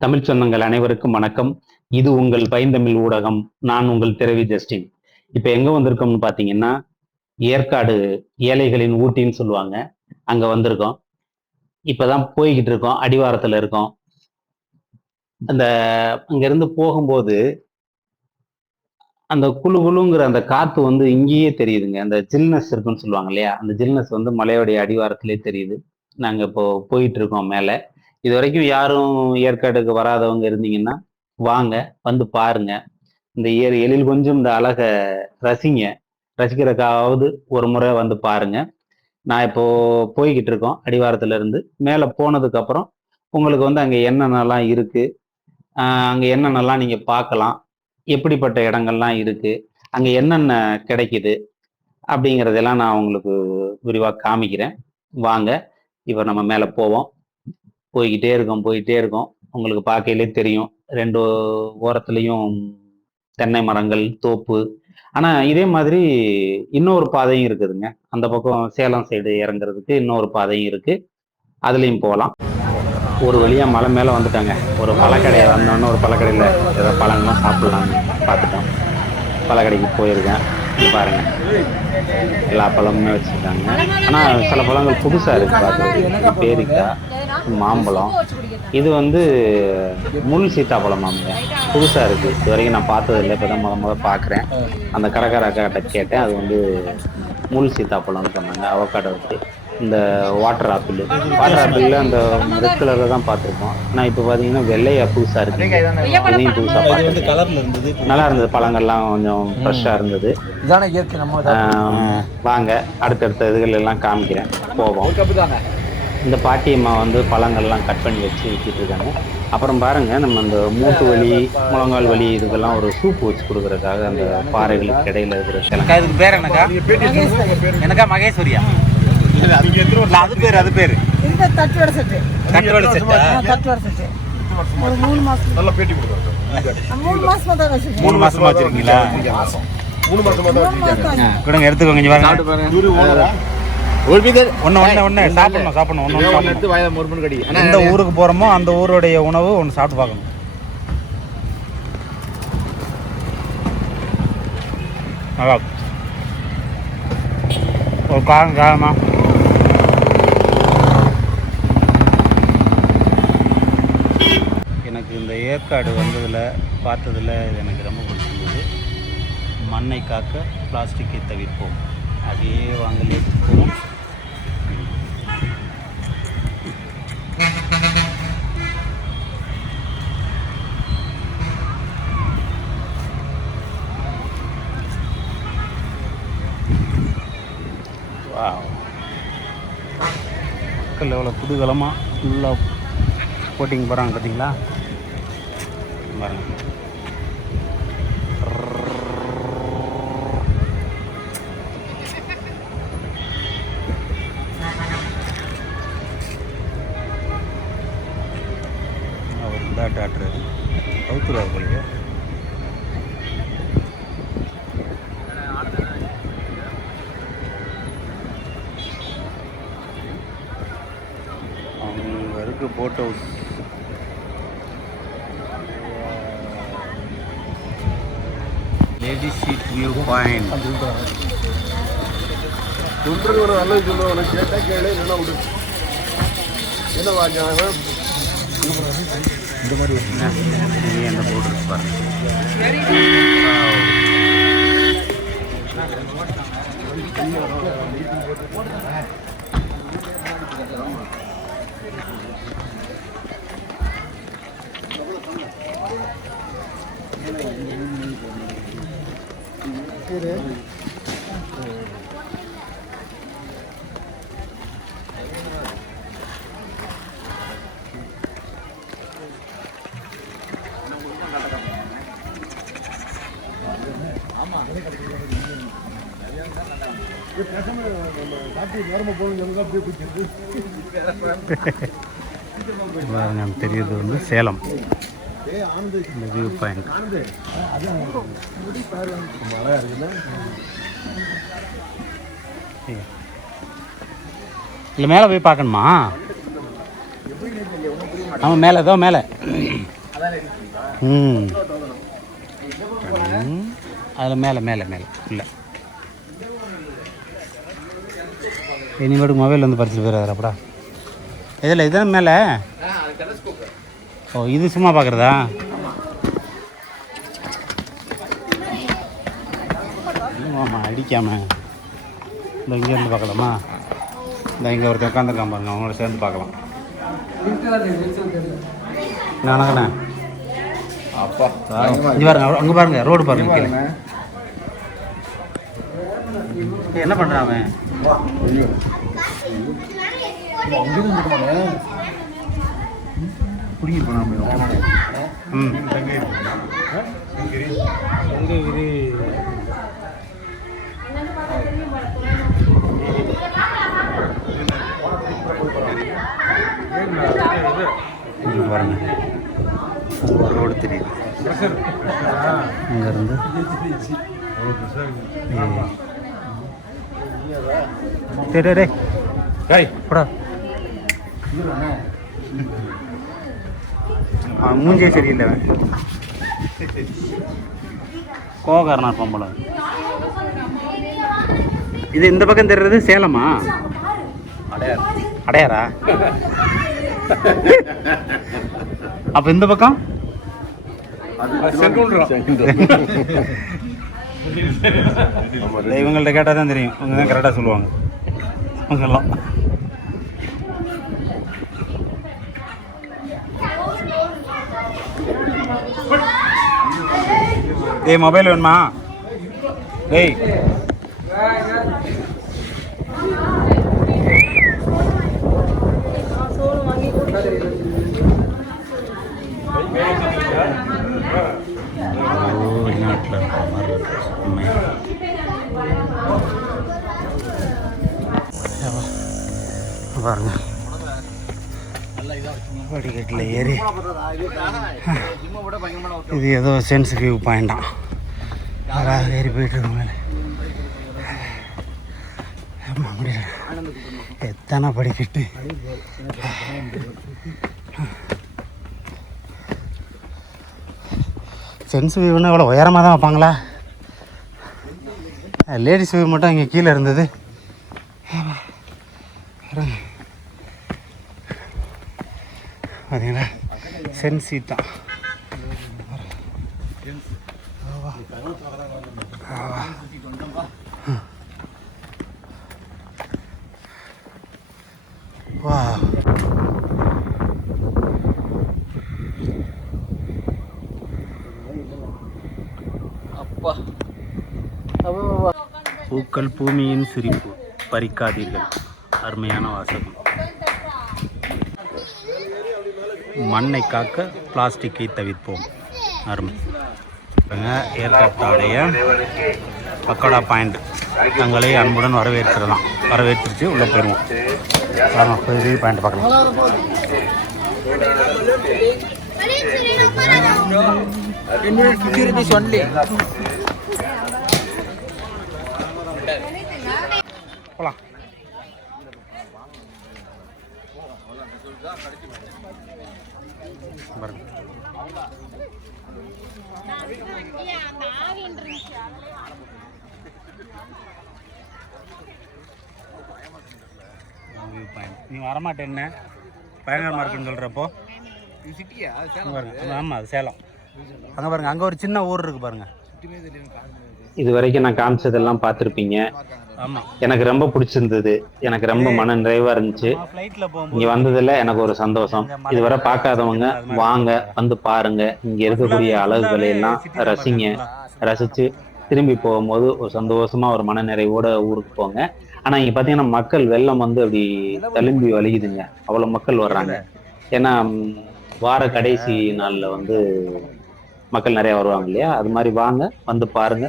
தமிழ் சொந்தங்கள் அனைவருக்கும் வணக்கம். இது உங்கள் பைந்தமிழ் ஊடகம். நான் உங்கள் திரவி ஜஸ்டின். இப்போ எங்க வந்திருக்கோம்னு பாத்தீங்கன்னா ஏற்காடு ஏழைகளின் ஊட்டின்னு சொல்லுவாங்க. அங்க வந்திருக்கோம். இப்பதான் போய்கிட்டு இருக்கோம். அடிவாரத்துல இருக்கோம். அந்த அங்கிருந்து போகும்போது அந்த குழு குளுங்கிற அந்த காத்து வந்து இங்கேயே தெரியுதுங்க. அந்த ஜில்னஸ் இருக்குன்னு சொல்லுவாங்க இல்லையா? அந்த ஜில்னஸ் வந்து மலையோடைய அடிவாரத்திலே தெரியுது. நாங்க இப்போ போயிட்டு இருக்கோம் மேல. இது வரைக்கும் யாரும் ஏற்காடுக்கு வராதவங்க இருந்தீங்கன்னா வாங்க வந்து பாருங்க. இந்த ஏர் எழில் கொஞ்சம் இந்த அழகை ரசிங்க. ரசிக்கிறதுக்காவது ஒரு முறை வந்து பாருங்க. நான் இப்போ போய்கிட்டு இருக்கோம் அடிவாரத்துல இருந்து மேலே போனதுக்கு அப்புறம் உங்களுக்கு வந்து அங்கே என்னென்னலாம் இருக்கு? அங்கே என்னென்னலாம் நீங்கள் பார்க்கலாம்? எப்படிப்பட்ட இடங்கள்லாம் இருக்கு? அங்கே என்னென்ன கிடைக்குது? அப்படிங்கிறதெல்லாம் நான் உங்களுக்கு விரிவாக காமிக்கிறேன். வாங்க இப்போ நம்ம மேலே போவோம். போய்கிட்டே இருக்கோம் போயிட்டே இருக்கும். உங்களுக்கு பார்க்கையிலே தெரியும். ரெண்டு ஓரத்துலேயும் தென்னை மரங்கள் தோப்பு. ஆனால் இதே மாதிரி இன்னொரு பாதையும் இருக்குதுங்க. அந்த பக்கம் சேலம் சைடு இறங்குறதுக்கு இன்னொரு பாதையும் இருக்குது அதுலேயும் போகலாம். ஒரு வழியாக மலை மேலே வந்துட்டாங்க. ஒரு பழக்கடையை வந்தோன்னே ஒரு பழக்கடையில் ஏதோ பழங்கள்லாம் சாப்பிட்லான்னு பார்த்துட்டோம். பழக்கடைக்கு போயிருக்கேன். பாருங்கள் பாருங்க. எல்லா பழமுமே வச்சிருக்காங்க. ஆனா சில பழங்கள் புதுசா இருக்கு பார்க்குறதுக்கு பேரிக்காய் மாம்பழம். இது வந்து முள் சீத்தாப்பழம் மாம்பழம் புதுசாக இருக்குது இது வரைக்கும் நான் பார்த்ததில்லை. இப்போ தான் முத முத பார்க்குறேன் அந்த கடைக்காரக்கிட்ட கேட்டேன். அது வந்து முள் சீத்தாப்பழம்னு சொன்னாங்க. அவக்காடோ இருக்குது இந்த வாட்டர் ஆப்பிள் வாட்டர் ஆப்பிளில் அந்த ரெட் கலரில் தான் பார்த்துருக்கோம். ஆனால் இப்போ பார்த்தீங்கன்னா வெள்ளையா புதுசாக இருக்குது இதையும் புதுசாக இருந்தது நல்லா இருந்தது. பழங்கள்லாம் கொஞ்சம் ஃப்ரெஷ்ஷாக இருந்தது. இதானே இயற்கை நம்ம ஆம், வாங்க. அடுத்தடுத்த இதுகள் எல்லாம் காமிக்கிறேன். போவோம். இந்த பாட்டியம்மா வந்து பழங்கள்லாம் கட் பண்ணி வச்சு விற்றுட்டு இருக்காங்க. அப்புறம் பாருங்க நம்ம அந்த மூட்டு வலி முழங்கால் வலி இதுக்கெல்லாம் ஒரு சூப் வச்சு கொடுக்கறதுக்காக அந்த பாறைகளுக்கு இடையில இருக்கிற இதுக்கு பேர் என்னக்கா? எனக்கா மகேஸ்வரியா? அது பேர் அது பேர். இந்த தட்டுவடை செட்டு தட்டுவடை செட்டா ஆ, தட்டுவடை செட்டு ஒரு மூணு மாசம். நல்ல பேட்டி கொடுக்குறோம் மூணு மாசமா தான் வச்சிருக்கேன் மூணு மாசமா வச்சிருக்கீங்களா? மூணு மாசமா தான் மூணு மாசம். வச்சிருக்காங்க. ஆச்சு. கொடுங்க எடுத்துக்கோங்க இங்க பாருங்க. இவரு ஓனரா? ஒண்ணு ஒண்ணு ஒண்ணு சாப்பிடணும் சாப்பிடணும் ஒண்ணு ஒண்ணு ஒண்ணு சாப்பிடணும். எடுத்து வாயில மொறுமொறு கடி. அண்ணா, எந்த ஊருக்கு போறோமோ அந்த ஊருடைய உணவு ஒன்று சாப்பிட்டு பார்க்கணும். நல்லா. ஒரு காரம் காரமா எனக்கு இந்த ஏற்காடு வந்ததில் பார்த்ததில் இது எனக்கு ரொம்ப பிடிச்சிருந்தது. மண்ணை காக்க பிளாஸ்டிக்கை தவிர்ப்போம். அப்படியே வாங்கலே போவோம். மக்கள் எவ்வளோ குதூகலமாக ஃபுல்லாக போட்டிங் போகிறாங்க பார்த்தீங்களா பாருங்க. அவர் இந்த டாக்டர் கவுத்துறாரு போலிங்க அங்கே இருக்கு boat house lady seat view point சொல்றது ஒரு நல்லது சொல்லுவோம். உனக்கு கேட்டா கேளு, இல்லைன்னா விடு. என்ன வாங்கினாங்க? இந்த மாதிரி அந்த போர்டு பாருங்க பாருங்க தெரியுது வந்து சேலம். இந்த வியூ பாயிண்ட். இல்லை மேலே போய் பார்க்கணுமா? ஆமாம் மேலே ஏதோ மேலே. ம். அதில் மேலே மேலே மேலே. இல்லை. இனிமேட்டு மொபைல் வந்து பறிச்சுட்டு போயிடாது அப்படா இதில் இதான் மேலே? ஓ இது சும்மா பார்க்குறதா ஆமாம் அடிக்காம இந்த இங்கேருந்து பார்க்கலாமா இந்த இங்கே ஒருத்தர் உட்காந்துருக்கான் பாருங்க அவங்களோட சேர்ந்து பார்க்கலாம் நானங்கண்ணே அப்பா இங்கே பாருங்க அங்கே பாருங்க ரோடு பாருங்க என்ன பண்ணுறான் அவன் பிடிங்கி போனாம ம். இங்கே பாருங்க. அங்க ஒரு ரோடு தெரியுது. இங்கேருந்து. டே டே டே டேய் போடா. அவன் மூஞ்சே சரியில்லை அவன். கோகாரனா இருப்பான் போல. இது இந்த பக்கம் தெரியுறது சேலமா? அடையார் அடையாரா அப்ப இந்த பக்கம்? இவங்கள்ட்ட கேட்டால் தான் தெரியும். இவங்க தான் கரெக்டாக சொல்லுவாங்க. இவங்கெல்லாம். ஏய் மொபைல் வேணுமா? டேய் ஓ வெளிநாட்டில் இருக்கிற மாதிரி இருக்கு உண்மையா ஏவா, பாருங்க படிக்கட்டில் ஏறி. இது ஏதோ சென்சிட்டிவ் பாயிண்டாம் அழகாக ஏறி போயிட்டு மேலே. முடியல எத்தனை படிக்கட்டு. ஜென்ஸ் வியூனா இவ்வளோ உயரமாக தான் வைப்பாங்களா? லேடிஸ் வியூ மட்டும் இங்கே கீழே இருந்தது பார்த்தீங்களா சென் சீட் தான் வா பூக்கள் பூமியின் சிரிப்பு. பறிக்காதீர்கள். அருமையான வாசகம். மண்ணை காக்க பிளாஸ்டிக்கை தவிர்ப்போம். அருமை. ஏற்காட்டாடைய பக்கோடா பாயிண்ட். தங்களை அன்புடன் வரவேற்கிறதாம் வரவேற்றுச்சு உள்ளே போயிடுவோம். வாங்க போய் பாயிண்ட் பார்க்கலாம். போகலாம் பாருங்க வியூ பாயிண்ட் நீ வரமாட்டேன்ன பயங்கரமாக இருக்குன்னு சொல்கிறப்போ பாருங்க. ஆமாம் அது சேலம். அங்கே பாருங்க அங்கே ஒரு சின்ன ஊர் இருக்கு பாருங்க. இது வரைக்கும் நான் காமிச்சதெல்லாம் பார்த்துருப்பீங்க. எனக்கு ரொம்ப பிடிச்சிருந்தது. எனக்கு ரொம்ப மன நிறைவா இருந்துச்சு. இங்க வந்ததுல எனக்கு ஒரு சந்தோஷம். இதுவரை பார்க்காதவங்க வாங்க வந்து பாருங்க. இங்க இருக்கக்கூடிய அழகுகளை எல்லாம் ரசிங்க. ரசிச்சு திரும்பி போகும்போது ஒரு சந்தோஷமா ஒரு மன நிறைவோட ஊருக்கு போங்க. ஆனா இங்க பாத்தீங்கன்னா மக்கள் வெள்ளம் வந்து அப்படி தழும்பி வலிக்குதுங்க அவ்வளவு மக்கள் வர்றாங்க. ஏன்னா வார கடைசி நாள்ல வந்து மக்கள் நிறைய வருவாங்க இல்லையா? அது மாதிரி வாங்க வந்து பாருங்க.